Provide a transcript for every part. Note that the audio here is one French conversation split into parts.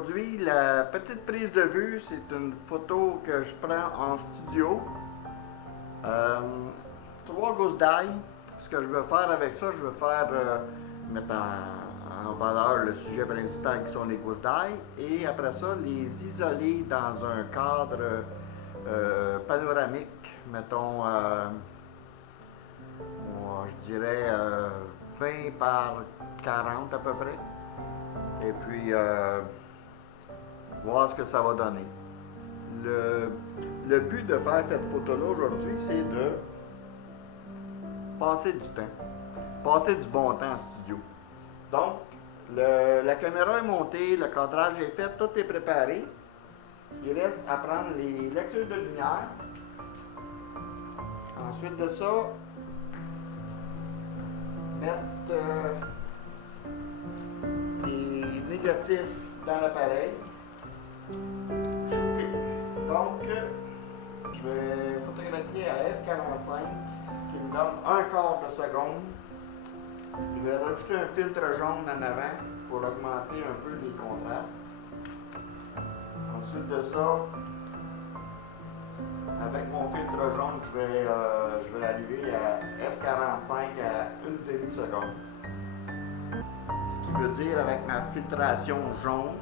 Aujourd'hui, la petite prise de vue, c'est une photo que je prends en studio. Trois gousses d'ail. Ce que je veux faire avec ça, je veux mettre en valeur le sujet principal qui sont les gousses d'ail et après ça, les isoler dans un cadre panoramique, mettons, je dirais 20 par 40 à peu près. Et puis, voir ce que ça va donner. Le but de faire cette photo-là aujourd'hui, c'est de passer du temps, passer du bon temps en studio. Donc, la caméra est montée, le cadrage est fait, tout est préparé. Il reste à prendre les lectures de lumière. Ensuite de ça, mettre les négatifs dans l'appareil. Donc, je vais photographier à f45, ce qui me donne un quart de seconde. Je vais rajouter un filtre jaune en avant pour augmenter un peu les contrastes. Ensuite de ça, avec mon filtre jaune, je vais arriver à f45 à une demi-seconde. Ce qui veut dire, avec ma filtration jaune,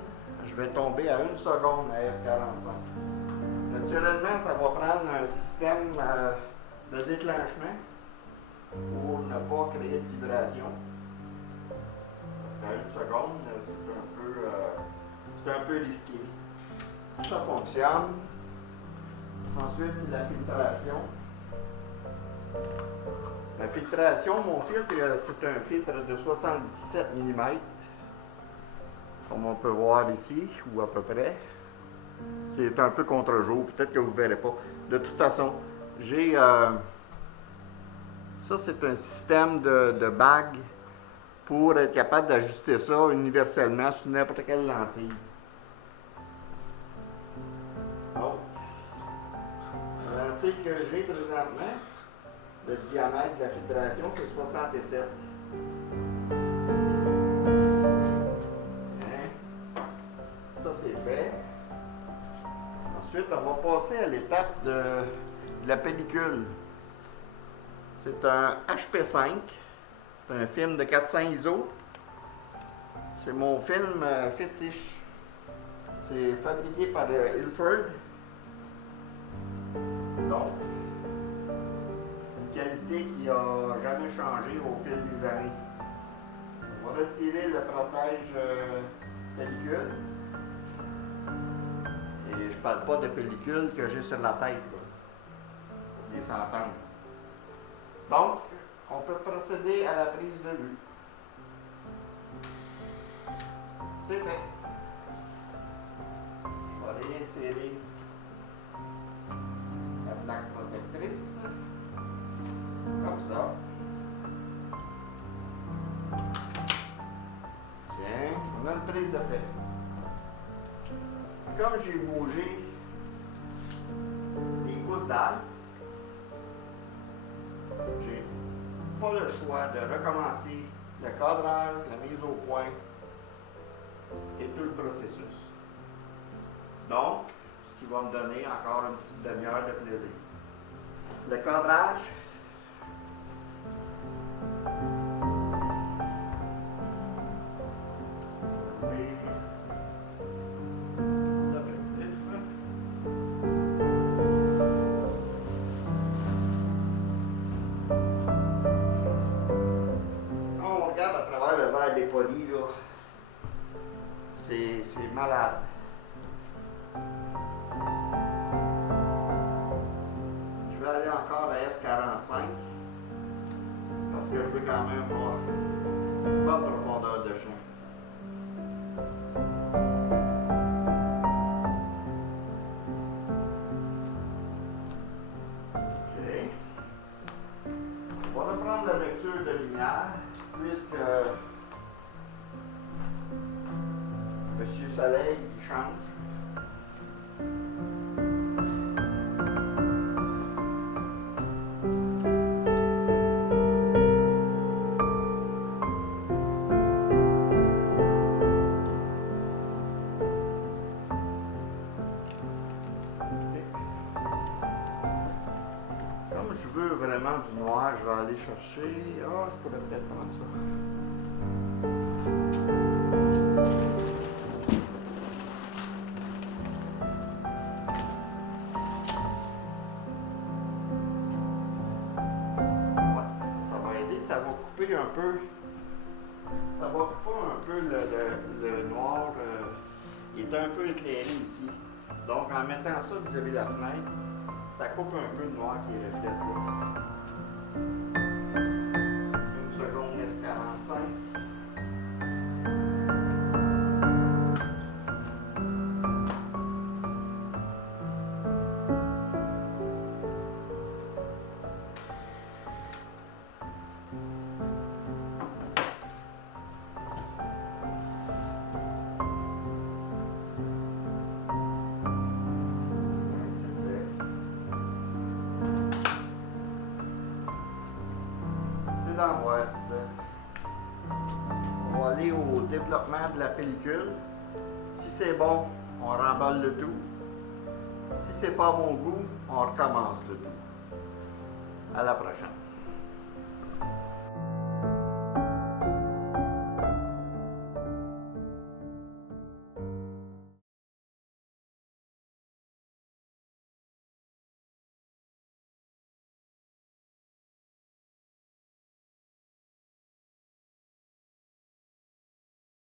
je vais tomber à 1 seconde à f45. Naturellement, ça va prendre un système de déclenchement pour ne pas créer de vibration. Parce qu'à 1 seconde, c'est un peu risqué. Ça fonctionne. Ensuite, c'est la filtration. La filtration, mon filtre, c'est un filtre de 77 mm. Comme on peut voir ici, ou à peu près. C'est un peu contre-jour, peut-être que vous ne verrez pas. De toute façon, j'ai... ça, c'est un système de bague pour être capable d'ajuster ça universellement sur n'importe quelle lentille. Donc, la lentille que j'ai présentement, le diamètre de la filtration, c'est 67. Ça, c'est fait. Ensuite, on va passer à l'étape de la pellicule. C'est un HP5. C'est un film de 400 ISO. C'est mon film fétiche. C'est fabriqué par Ilford. Donc, une qualité qui n'a jamais changé au fil des années. On va retirer le protège pellicule. Et je parle pas de pellicule que j'ai sur la tête, là. Les s'entendre. Donc, on peut procéder à la prise de vue. C'est fait. Je vais réinsérer la plaque protectrice. Comme ça. Tiens, on a une prise de fait. Comme j'ai bougé les gousses d'ail, j'ai pas le choix de recommencer le cadrage, la mise au point et tout le processus. Donc, ce qui va me donner encore une petite demi-heure de plaisir. Le cadrage, poli, là, c'est malade. Je vais aller encore à F45 parce que je veux quand même avoir une bonne profondeur de champ. Ok. On va reprendre la lecture de lumière puisque Monsieur Soleil qui change. chercher. Ah, je pourrais peut-être prendre ça. Ça va aider, ça va couper un peu. Ça va couper un peu le noir. Il est un peu éclairé ici. Donc en mettant ça vis-à-vis de la fenêtre, ça coupe un peu le noir qui reflète là. Une seconde F45. On va aller au développement de la pellicule. Si c'est bon, on remballe le tout. Si c'est pas à mon goût, on recommence le tout. À la prochaine.